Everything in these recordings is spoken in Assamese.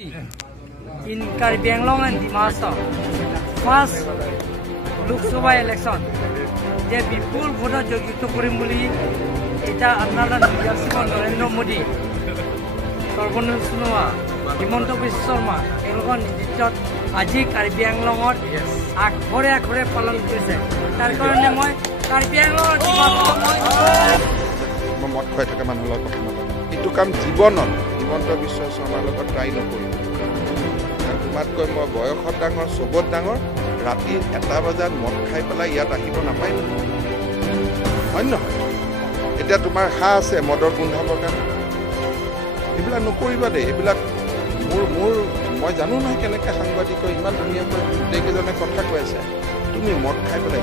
In Karbi Anglong and Dimasa, first Lok Sabha election, the people voted Jogito Kurimuli, Ita another Yasimon Narendra Modi, Korbonu Sunua, Himonto Bissorma, Elgon Dijot, Aji Karbi Anglong, Akore Palan Kise, Tarkone Moy, Karbi Anglong, মত খুৱাই থাকে মানুহৰ লগত কথা নকয় এইটো কাম জীৱনত হিমন্ত বিশ্ব শৰ্মাৰ লগত ট্ৰাই নকৰিব তোমাতকৈ মই বয়সত ডাঙৰ চবত ডাঙৰ ৰাতি 1 বজাত মদ খাই পেলাই ইয়াত আহিব নাপায় অন্য এতিয়া তোমাৰ হা আছে মদৰ গোন্ধাবৰ কাৰণে এইবিলাক নকৰিবা দেই এইবিলাক মোৰ মই জানো নহয় কেনেকৈ সাংবাদিকৰ ইমান ধুনীয়াকৈ গোটেইকেইজনে কথা কৈ আছে তুমি মদ খাই পেলাই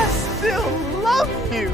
I still love you.